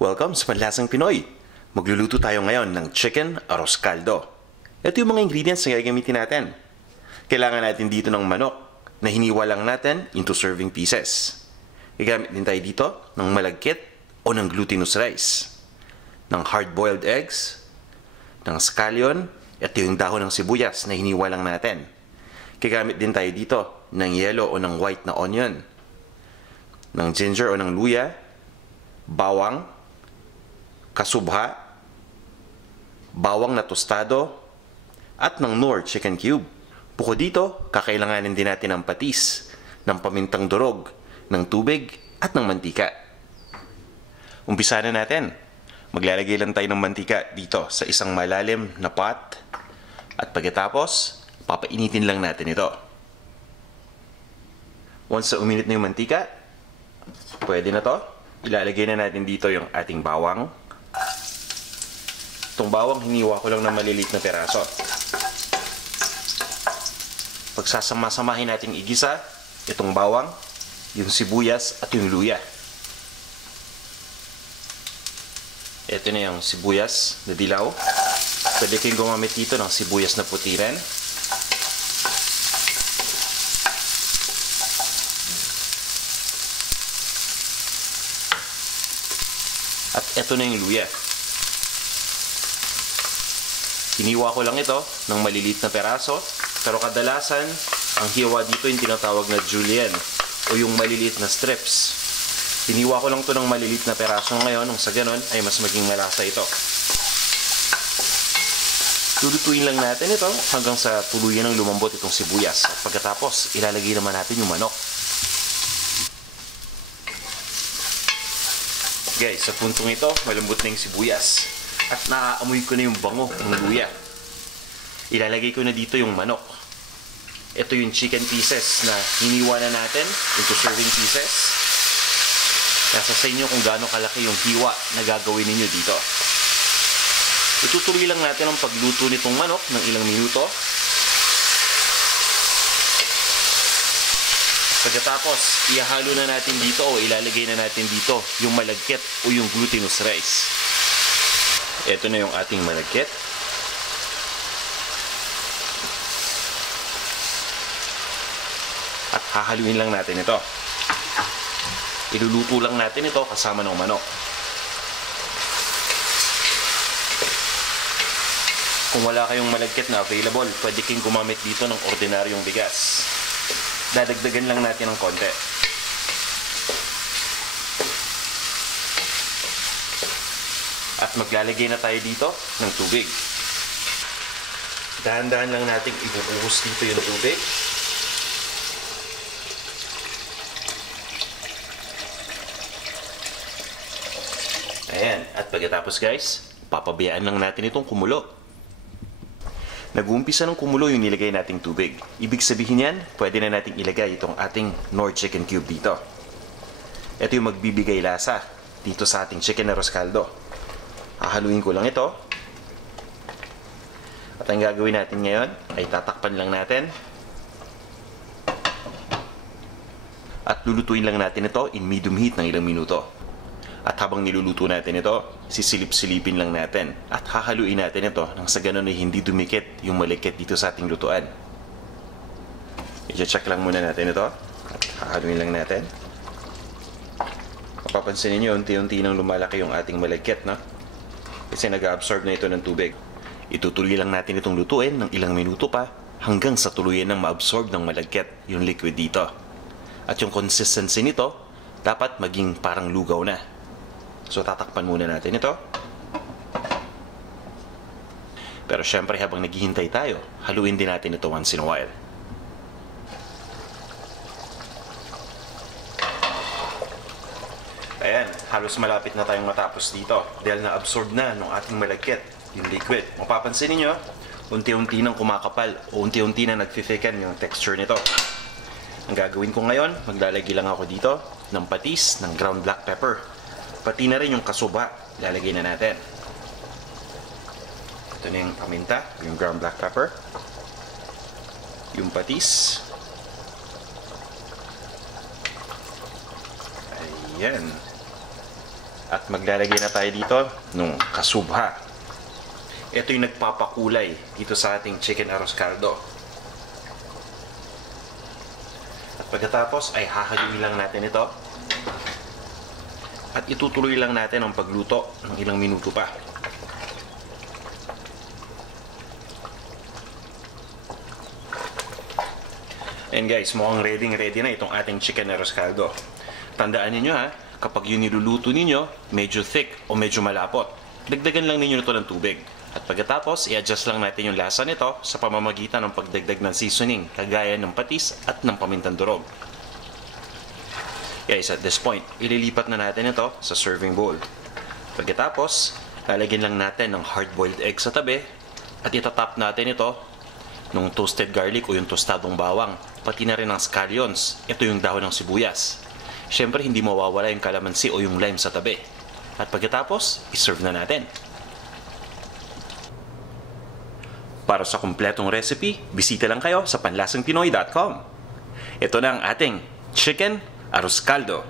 Welcome sa Panlasang Pinoy. Magluluto tayo ngayon ng chicken arroz caldo. Ito yung mga ingredients na gagamitin natin. Kailangan natin dito ng manok na hiniwa lang natin into serving pieces. Gagamit din tayo dito ng malagkit o ng glutinous rice, ng hard-boiled eggs, ng scallion, ito yung dahon ng sibuyas na hiniwa lang natin. Gagamit din tayo dito ng yellow o ng white na onion, ng ginger o ng luya, bawang, kasubha, bawang na tostado, at ng Knorr chicken cube. Bukod dito, kakailanganin din natin ng patis, ng pamintang durog, ng tubig, at ng mantika. Umpisa na natin. Maglalagay lang tayo ng mantika dito sa isang malalim na pot. At pagkatapos, papainitin lang natin ito. Once na uminit na yung mantika, pwede na to. Ilalagay na natin dito yung ating bawang. Itong bawang, hiniwa ko lang ng maliliit na peraso. Pagsasama-samahin natin igisa, itong bawang, yung sibuyas at yung luya. Ito na yung sibuyas na dilaw. Pwede kayong gumamit dito ng sibuyas na puti rin. At ito na yung luya. Hiniwa ko lang ito ng maliliit na peraso, pero kadalasan ang hiwa dito yung tinatawag na julienne o yung maliliit na strips. Hiniwa ko lang ito ng maliliit na peraso ngayon, nung sa ganon ay mas maging malasa ito. Lulutuin lang natin ito hanggang sa tuluyan ng lumambot itong sibuyas. At pagkatapos, ilalagay naman natin yung manok. Guys, sa puntong ito, malambot na yung sibuyas. At naaamoy ko na yung bango ng luya. Ilalagay ko na dito yung manok. Ito yung chicken pieces na hiniwa na natin into serving pieces. Nasa sa inyo kung gaano kalaki yung hiwa na gagawin ninyo dito. Itutuloy lang natin ang pagluto nitong manok ng ilang minuto. Pagkatapos, ihalo na natin dito o ilalagay na natin dito yung malagkit o yung glutinous rice. Ito na yung ating malagkit. At hahaluin lang natin ito. Iluluto lang natin ito kasama ng manok. Kung wala kayong malagkit na available, pwede kayong gumamit dito ng ordinaryong bigas. Dadagdagan lang natin ng konti. At maglalagay na tayo dito ng tubig. Dahan-dahan lang natin ibubuhos dito yung tubig. Ayan. At pagkatapos guys, papabayaan lang natin itong kumulo. Nag-uumpisa ng kumulo yung nilagay nating tubig. Ibig sabihin yan, pwede na nating ilagay itong ating Knorr chicken cube dito. Ito yung magbibigay lasa dito sa ating chicken arroz caldo. Hahaluin ko lang ito. At ang gagawin natin ngayon ay tatakpan lang natin. At lulutuin lang natin ito in medium heat ng ilang minuto. At habang niluluto natin ito, sisilip-silipin lang natin. At hahaluin natin ito nang sa ganun ay hindi dumikit yung malikit dito sa ating lutuan. I-check lang muna natin ito. At hahaluin lang natin. Mapapansin niyo unti-unti nang lumalaki yung ating malikit, no? Kasi nag-absorb na ito ng tubig. Itutuloy lang natin itong lutuin ng ilang minuto pa hanggang sa tuluyan ng ma-absorb ng malagkit yung liquid dito. At yung consistency nito dapat maging parang lugaw na. So tatakpan muna natin ito. Pero syempre habang naghihintay tayo, haluin din natin ito once in a while. Ayan, halos malapit na tayong matapos dito dahil na-absorb na ng ating malagkit yung liquid. Mapapansin niyo, unti-unti nang kumakapal o unti-unti na nag-thicken yung texture nito. Ang gagawin ko ngayon, maglalagay lang ako dito ng patis ng ground black pepper. Pati na rin yung kasubha, ilalagay na natin. Ito na yung paminta, yung ground black pepper, yung patis, Ayan. At maglalagay na tayo dito ng kasubha. Ito yung nagpapakulay dito sa ating chicken arroz caldo. At pagkatapos ay hahayuin lang natin ito. At itutuloy lang natin ang pagluto ng ilang minuto pa. And guys, mukhang ready na itong ating chicken arroz caldo. Tandaan niyo ha, kapag yung niluluto ninyo, medyo thick o medyo malapot, dagdagan lang ninyo ito ng tubig. At pagkatapos, i-adjust lang natin yung lasa nito sa pamamagitan ng pagdagdag ng seasoning, kagaya ng patis at ng pamintang durog. Guys, at this point, ililipat na natin ito sa serving bowl. Pagkatapos, lalagyan lang natin ng hard-boiled egg sa tabi at itatap natin ito ng toasted garlic o yung tostadong bawang, pati na rin ang scallions. Ito yung dahon ng sibuyas. Siyempre, hindi mawawala yung calamansi o yung lime sa tabi. At pagkatapos, iserve na natin. Para sa kumpletong recipe, bisita lang kayo sa panlasangpinoy.com. Ito na ang ating chicken arroz caldo.